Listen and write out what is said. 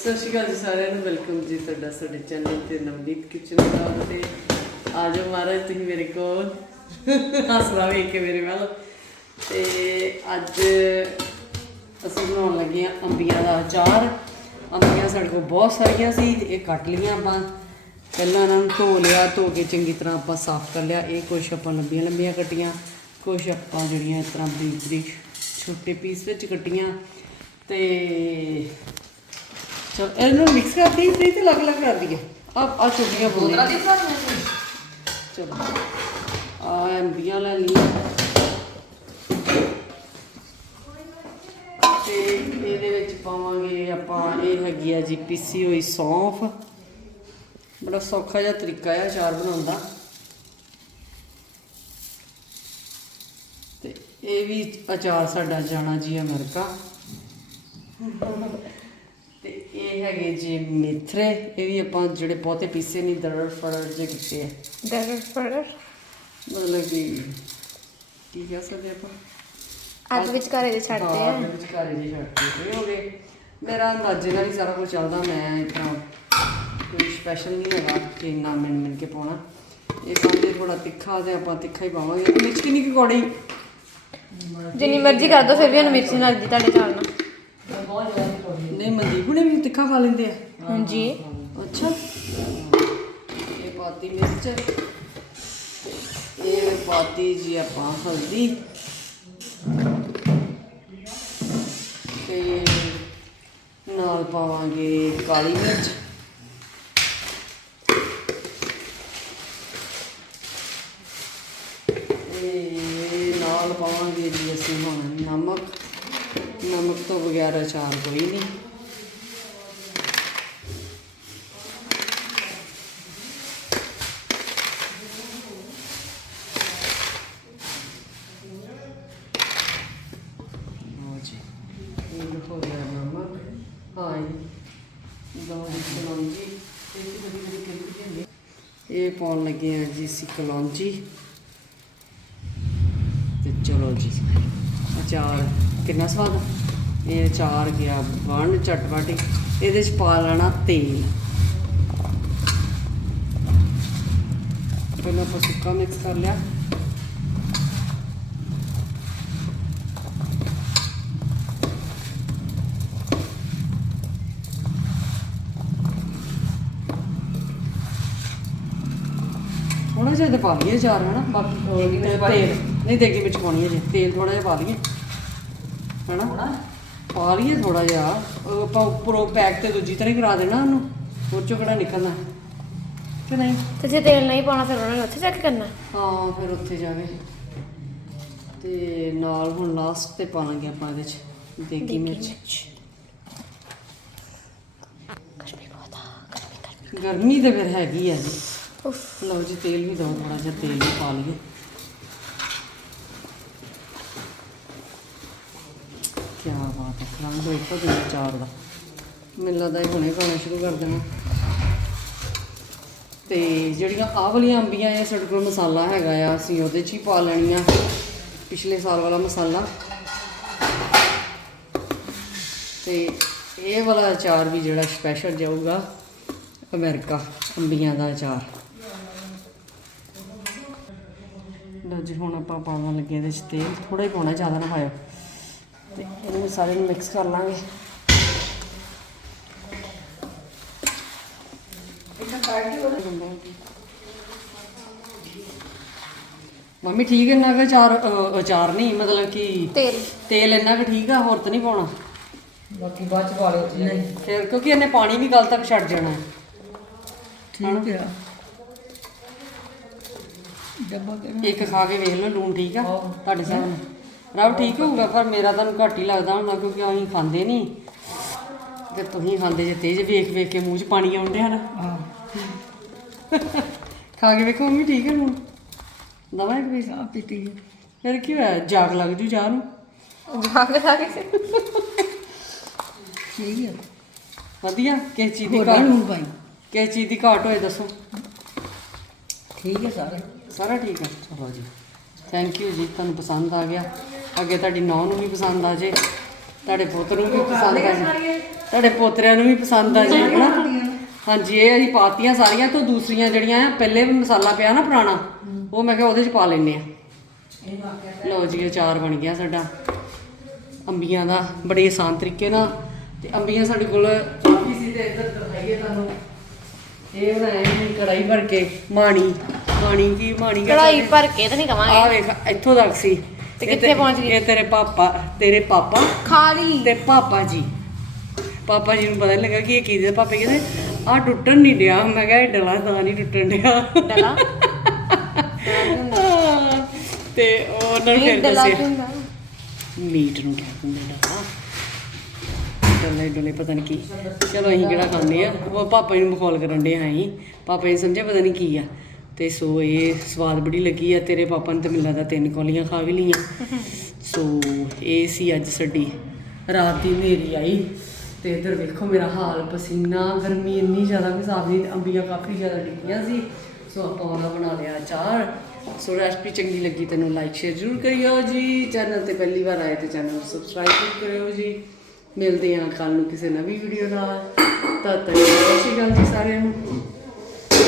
ਸਤਿ ਸ਼੍ਰੀ ਅਕਾਲ ਜੀ ਸਾਰਿਆਂ ਨੂੰ, ਵੈਲਕਮ ਜੀ ਤੁਹਾਡਾ ਸਾਡੇ ਚੈਨਲ ਤੇ ਨਵਦੀਪ ਕਿਚਨ ਦਾ ਤੇ ਜਾਓ ਮਹਾਰਾਜ, ਤੁਸੀਂ ਮੇਰੇ ਕੋਲ। ਹੱਸਦਾ ਵੇਖ ਕੇ ਮੇਰੇ ਵੱਲ। ਤੇ ਅੱਜ ਅਸੀਂ ਬਣਾਉਣ ਲੱਗੇ ਆ ਅੰਬੀਆਂ ਦਾ ਅਚਾਰ। ਅੰਬੀਆਂ ਸਾਡੇ ਕੋਲ ਬਹੁਤ ਸਾਰੀਆਂ ਸੀ ਇਹ ਕੱਟ ਲਈਆਂ ਆਪਾਂ। ਪਹਿਲਾਂ ਇਹਨਾਂ ਨੂੰ ਧੋ ਲਿਆ, ਧੋ ਕੇ ਚੰਗੀ ਤਰ੍ਹਾਂ ਆਪਾਂ ਸਾਫ਼ ਕਰ ਲਿਆ। ਇਹ ਕੁਛ ਆਪਾਂ ਲੰਬੀਆਂ ਲੰਬੀਆਂ ਕੱਟੀਆਂ, ਕੁਛ ਆਪਾਂ ਜਿਹੜੀਆਂ ਇਸ ਤਰ੍ਹਾਂ ਬਰੀਕ ਬਰੀਕ ਛੋਟੇ ਪੀਸ ਵਿੱਚ ਕੱਟੀਆਂ। ਤੇ ਚਲ ਇਹਨੂੰ ਮਿਕਸ ਕਰਦੀ ਪ੍ਰੀਤ ਅਲੱਗ ਅਲੱਗ ਕਰਦੀ ਹੈ ਆ ਆ ਛੋਟੀਆਂ ਬੋਤਲਾਂ ਦੀ ਚਲੋ ਆ ਅੰਬੀਆਂ ਲੈ ਲਈਆਂ। ਤੇ ਇਹਦੇ ਵਿੱਚ ਪਾਵਾਂਗੇ ਆਪਾਂ ਇਹ ਹੈਗੀ ਆ ਜੀ ਪੀਸੀ ਹੋਈ ਸੌਂਫ। ਬੜਾ ਸੌਖਾ ਜਿਹਾ ਤਰੀਕਾ ਹੈ ਅਚਾਰ ਬਣਾਉਣ ਦਾ। ਤੇ ਇਹ ਵੀ ਅਚਾਰ ਸਾਡਾ ਜਾਣਾ ਜੀ ਅਮਰੀਕਾ। ਤੇ ਇਹ ਹੈਗੇ ਜੀ ਮੇਥਰੇ ਇਹ ਵੀ ਆਪਾਂ ਜਿਹੜੇ ਬਹੁਤੇ ਪੀਸੇ ਨਹੀਂ ਦਰੜ ਫੜੜ ਜੇ ਕੀਤੇ ਆ। ਡਰ ਫੜਰ ਮਤਲਬ ਕਿ ਕੀ ਕਹਿ ਸਕਦੇ ਆਪਾਂ? ਅੱਜ ਵਿੱਚ ਘਰੇ ਦੇ ਛੱਡਦੇ ਆ। ਦੇ ਵਿਚਕਾਰੇ ਜਿਹੇ ਛੱਡਦੇ ਇਹ ਹੋ ਗਏ। ਮੇਰਾ ਅੰਦਾਜ਼ੇ ਨਾਲ ਹੀ ਸਾਰਾ ਕੁਝ ਚੱਲਦਾ। ਮੈਂ ਇਤਨਾ ਕੋਈ ਸਪੈਸ਼ਲ ਨਹੀਂ ਹੈਗਾ ਕਿ ਇੰਨਾ ਮਿਣ ਮਿਣ ਕੇ ਪਾਉਣਾ। ਇਹ ਸਮਝੇ ਥੋੜਾ ਤਿੱਖਾ ਤੇ ਆਪਾਂ ਤਿੱਖਾ ਹੀ ਪਾਵਾਂਗੇ। ਮਿਰਚ ਕਿੰਨੀ ਕੁ ਕੌੜੀ? ਜਿੰਨੀ ਮਰਜ਼ੀ ਕਰ ਦੋ ਫਿਰ ਵੀ ਉਹਨੂੰ ਮਿਰਚ ਨਹੀਂ ਲੱਗਦੀ ਤੁਹਾਡੇ ਚਾਲ ਨਾਲ। ਨਹੀਂ ਮਨਦੀਪ ਹੁਣੇ ਵੀ ਤਿੱਖਾ ਖਾ ਲੈਂਦੇ ਆ। ਹਾਂਜੀ। ਅੱਛਾ। ਇਹ ਪਾਤੀ ਮਿਰਚ। ਇਹ ਪਾਤੀ ਜੀ ਆਪਾਂ ਹਲਦੀ। ਤੇ ਨਾਲ ਪਾਵਾਂਗੇ ਕਾਲੀ ਮਿਰਚ। ਤੇ ਨਾਲ ਪਾਵਾਂਗੇ ਜੀ ਅਸੀਂ ਹੁਣ ਨਮਕ। ਨਮਕ ਤੋਂ ਬਗੈਰ ਅਚਾਰ ਕੋਈ ਨਹੀਂ ਲਓ ਜੀ ਇਹ ਹੋ ਗਿਆ ਨਮਕ ਹਾਂ ਦੋ ਕਲੌਂਜੀ ਇਹ ਵੀ ਬੜੀ ਬੜੀ ਕਿੰਨੀ ਹੁੰਦੀ ਇਹ ਪਾਉਣ ਲੱਗੇ ਆ ਜੀ ਅਸੀਂ ਕਲੌਂਜੀ। ਤੇ ਚਲੋ ਜੀ, ਅਚਾਰ ਕਿੰਨਾ ਸਵਾਦ ਇਹ ਅਚਾਰ ਗਿਆ ਬਣ ਚਟਪਟੀ ਇਹਦੇ ਚ ਪਾ ਲੈਣਾ ਤੇਲ। ਪਹਿਲਾਂ ਆਪਾਂ ਸੁੱਕਾ ਮਿਕਸ ਕਰ ਲਿਆ। ਥੋੜਾ ਜਿਹਾ ਤੇ ਪਾ ਲਈਏ ਚਾਰ ਹਨਾ? ਬਾਕੀ ਹੋਰ ਤੇ ਤੇਲ। ਨਹੀਂ ਦੇਗੀ ਵਿੱਚ ਪਾਉਣੀ ਹੈ ਜੀ ਤੇਲ ਥੋੜਾ ਜਿਹਾ ਪਾ ਲਈਏ। ਹਨਾ? ਪਾ ਲਈਏ ਥੋੜਾ ਜਿਹਾ। ਉਹ ਆਪਾਂ ਉੱਪਰੋਂ ਪੈਕ ਤੇ ਦੂਜੀ ਤਰ੍ਹਾਂ ਹੀ ਕਰਾ ਦੇਣਾ ਉਹਨੂੰ। ਉਹ ਚੋਂ ਕਿਹੜਾ ਨਿਕਲਣਾ? ਕਿ ਨਹੀਂ? ਤੇ ਜੇ ਤੇਲ ਨਹੀਂ ਪਾਉਣਾ ਫਿਰ ਉਹਨਾਂ ਨੇ ਉੱਥੇ ਚੈੱਕ ਕਰਨਾ। ਹਾਂ ਫਿਰ ਉੱਥੇ ਜਾਵੇ। ਤੇ ਨਾਲ ਹੁਣ ਲਾਸਟ ਤੇ ਪਾਵਾਂਗੇ ਆਪਾਂ ਇਹਦੇ ਚ ਦੇਗੀ ਮਿਰਚ। ਗਰਮੀ ਤੇ ਫਿਰ ਹੈਗੀ ਆ ਜੀ। ਲਓ ਜੀ, ਤੇਲ ਵੀ ਦੋ ਥੋੜਾ ਜਿਹਾ ਤੇਲ ਵੀ ਪਾ ਲਈਏ। ਕੀ ਬਾਤ ਹੈ ਰੰਗ ਦੇਖੋ ਤੇ ਚਾਰ ਦਾ। ਮੈਨੂੰ ਲੱਗਦਾ ਇਹ ਹੁਣੇ ਪਾਉਣਾ ਸ਼ੁਰੂ ਕਰ ਦੇਣਾ। ਤੇ ਜਿਹੜੀਆਂ ਆਹ ਵਾਲੀਆਂ ਅੰਬੀਆਂ, ਇਹ ਸਾਡੇ ਕੋਲ ਮਸਾਲਾ ਹੈਗਾ ਆ, ਅਸੀਂ ਉਹਦੇ 'ਚ ਹੀ ਪਾ ਲੈਣੀਆਂ, ਪਿਛਲੇ ਸਾਲ ਵਾਲਾ ਮਸਾਲਾ। ਤੇ ਇਹ ਵਾਲਾ ਅਚਾਰ ਵੀ ਜਿਹੜਾ ਸਪੈਸ਼ਲ ਜਾਊਗਾ, ਅਮਰੀਕਾ ਅੰਬੀਆਂ ਦਾ ਅਚਾਰ। ਲਓ ਜੀ ਹੁਣ ਆਪਾਂ ਪਾਉਣ ਲੱਗੇ ਇਹਦੇ 'ਚ ਤੇਲ ਥੋੜਾ ਹੀ ਪਾਉਣਾ ਜ਼ਿਆਦਾ ਨਾ ਪਾਇਓ। ਤੇ ਇਹਨੂੰ ਸਾਰੇ ਨੂੰ ਮਿਕਸ ਕਰ ਲਾਂਗੇ। ਮੰਮੀ ਠੀਕ ਹੈ ਨਾ ਕਿ ਅਚਾਰ ਅ, ਅਚਾਰ ਨਹੀਂ ਮਤਲਬ ਕਿ ਤੇਲ। ਤੇਲ ਇੰਨਾ ਕੁ ਠੀਕ ਆ ਹੋਰ ਤਾਂ ਨਹੀਂ ਪਾਉਣਾ? ਬਾਕੀ ਬਾਅਦ ਚ ਪਾ ਲਓ ਨਹੀਂ ਫਿਰ ਕਿਉਂਕਿ ਇਹਨੇ ਪਾਣੀ ਵੀ ਕੱਲ ਤੱਕ ਛੱਡ ਜਾਣਾ। ਠੀਕ ਆ। ਡੱਬਾ ਕਿਵੇਂ ਇੱਕ ਖਾ ਕੇ ਵੇਖ ਲਓ ਲੂਣ ਠੀਕ ਆ ਤੁਹਾਡੇ ਨਾਲ ਰਬ ਠੀਕ ਹੋਊਗਾ? ਪਰ ਮੇਰਾ ਤੁਹਾਨੂੰ ਘੱਟ ਹੀ ਲੱਗਦਾ ਹੋਣਾ ਕਿਉਂਕਿ ਅਸੀਂ ਖਾਂਦੇ ਨਹੀਂ। ਤੇ ਤੁਸੀਂ ਖਾਂਦੇ ਜੇ ਤੇਜ ਵੇਖ ਵੇਖ ਕੇ ਮੂੰਹ 'ਚ ਪਾਣੀ ਆਉਂਦੇ ਹਨ ਹਾਂ ਖਾ ਕੇ ਵੇਖੋ ਮੰਮੀ ਠੀਕ ਹੈ ਲੂਣ ਦਵਾ ਇੱਕ ਚਾਹ ਪੀਤੀ ਫਿਰ ਕੀ ਹੋਇਆ? ਜਾਗ ਲੱਗ ਜੂ ਚਾਹ ਨੂੰ। ਜਾ ਕੇ ਜਾ। ਕੇ ਠੀਕ ਆ। ਵਧੀਆ? ਕਿਸ ਚੀਜ਼ ਦੀ ਘਾਟ? ਕਿਸ ਚੀਜ਼ ਦੀ ਘਾਟ ਹੋਏ ਦੱਸੋ। ਠੀਕ ਹੈ ਸਾਰੇ। ਸਾਰਾ ਠੀਕ ਹੈ। ਚਲੋ ਜੀ। ਥੈਂਕ ਯੂ ਜੀ ਤੁਹਾਨੂੰ ਪਸੰਦ ਆ ਗਿਆ। ਅੱਗੇ ਤੁਹਾਡੀ ਨੌਂ ਨੂੰ ਵੀ ਪਸੰਦ ਆ ਜੇ। ਤੁਹਾਡੇ ਪੁੱਤ ਨੂੰ ਵੀ ਪਸੰਦ ਆ ਜੇ। ਤੁਹਾਡੇ ਪੋਤਰਿਆਂ ਨੂੰ ਵੀ ਪਸੰਦ ਆ ਜਾਏਗੀ ਨਾ? ਹਾਂਜੀ ਇਹ ਅਸੀਂ ਪਾਤੀਆਂ ਸਾਰੀਆਂ ਤੋਂ ਦੂਸਰੀਆਂ ਜਿਹੜੀਆਂ ਆ ਪਹਿਲੇ ਵੀ ਮਸਾਲਾ ਪਿਆ ਨਾ ਪੁਰਾਣਾ ਉਹ ਮੈਂ ਕਿਹਾ ਉਹਦੇ ਚ ਪਾ ਲੈਨੇ ਆ ਲਓ ਜੀ ਅਚਾਰ ਬਣ ਗਿਆ ਸਾਡਾ। ਅੰਬੀਆਂ ਦਾ ਬੜੇ ਆਸਾਨ ਤਰੀਕੇ ਨਾਲ। ਤੇ ਅੰਬੀਆਂ ਸਾਡੇ ਕੋਲ ਕਾਫੀ ਸੀ ਤੇ ਇੱਧਰ ਦਿਖਾਈਏ ਤੁਹਾਨੂੰ। ਇਹ ਬਣਾਏ ਸੀ ਕੜਾਈ ਭਰ ਕੇ ਮਾਣੀ। ਮਾਣੀ ਕੀ ਮਾਣੀ ਕਹਿੰਦੇ ਕੜਾਈ ਭਰ ਕੇ ਤਾਂ ਨਹੀਂ ਕਵਾਂਗੇ ਆ ਵੇਖ ਇੱਥੋਂ ਤੱਕ ਸੀ। ਤੇ ਇਹ ਕਿੱਥੇ ਪਹੁੰਚ ਗਈ? ਇਹ ਤੇਰੇ ਪਾਪਾ ਤੇਰੇ ਪਾਪਾ ਖਾਲੀ ਤੇ ਪਾਪਾ ਜੀ। ਪਾਪਾ ਜੀ ਨੂੰ ਪਤਾ ਨਹੀਂ ਲੱਗਾ ਕਿ ਇਹ ਕੀ ਦੇ। ਪਾਪੇ ਕਹਿੰਦੇ ਆ ਟੁੱਟਣ ਨਹੀਂ ਡਿਆ। ਮੈਂ ਕਿਹਾ ਇਹ ਡਲਾ ਤਾਂ ਨਹੀਂ ਟੁੱਟਣ ਡਿਆ। ਡਲਾ? ਤੇ ਉਹ ਉਹਨਾਂ ਨੂੰ ਫਿਰ ਡਲਾ ਦੱਸਿਆ ਹੁੰਦਾ ਮੀਟ ਨੂੰ ਕਹਿ ਦਿੰਦੇ ਡਲਾ ਡਲੇ ਡਲੇ ਪਤਾ ਨਹੀਂ ਕੀ। ਚਲੋ ਅਸੀਂ ਕਿਹੜਾ ਖਾਂਦੇ ਆ। ਉਹ ਪਾਪਾ ਜੀ ਨੂੰ ਮਖੌਲ ਕਰਨ ਦੇ ਆਈ ਪਾਪਾ ਜੀ ਸਮਝਿਆ ਪਤਾ ਨਹੀਂ ਕੀ ਆ। ਤੇ ਸੋ ਇਹ ਸਵਾਦ ਬੜੀ ਲੱਗੀ ਆ, ਤੇਰੇ ਪਾਪਾ ਨੇ ਤਾਂ ਮੈਨੂੰ ਲੱਗਦਾ ਤਿੰਨ ਕੌਲੀਆਂ ਖਾ ਵੀ ਲਈਆਂ। ਸੋ ਇਹ ਸੀ ਅੱਜ ਸਾਡੀ ਰਾਤ ਦੀ ਨੇਰੀ ਆਈ ਤੇ ਇਧਰ ਵੇਖੋ ਮੇਰਾ ਹਾਲ, ਪਸੀਨਾ, ਗਰਮੀ ਇੰਨੀ ਜ਼ਿਆਦਾ ਵੀ ਸਾਫ਼ ਨਹੀਂ ਤੇ ਅੰਬੀਆਂ ਕਾਫੀ ਜ਼ਿਆਦਾ ਡਿੱਗੀਆਂ ਸੀ। ਸੋ ਆਪਾਂ ਉਹਦਾ ਬਣਾ ਲਿਆ ਅਚਾਰ। ਸੋ ਰੈਸਪੀ ਚੰਗੀ ਲੱਗੀ ਤੈਨੂੰ ਲਾਈਕ ਸ਼ੇਅਰ ਜ਼ਰੂਰ ਕਰਿਓ ਜੀ। ਚੈਨਲ ਤੇ ਪਹਿਲੀ ਵਾਰ ਆਏ ਤੇ ਚੈਨਲ ਨੂੰ ਸਬਸਕ੍ਰਾਈਬ ਜ਼ਰੂਰ ਕਰਿਓ ਜੀ। ਮਿਲਦੇ ਹਾਂ ਕੱਲ ਨੂੰ ਕਿਸੇ ਨਵੀਂ ਵੀਡੀਓ ਨਾਲ। ਤਦ ਤੱਕ ਸਤਿ ਸ਼੍ਰੀ ਅਕਾਲ ਜੀ ਸਾਰਿਆਂ ਨੂੰ।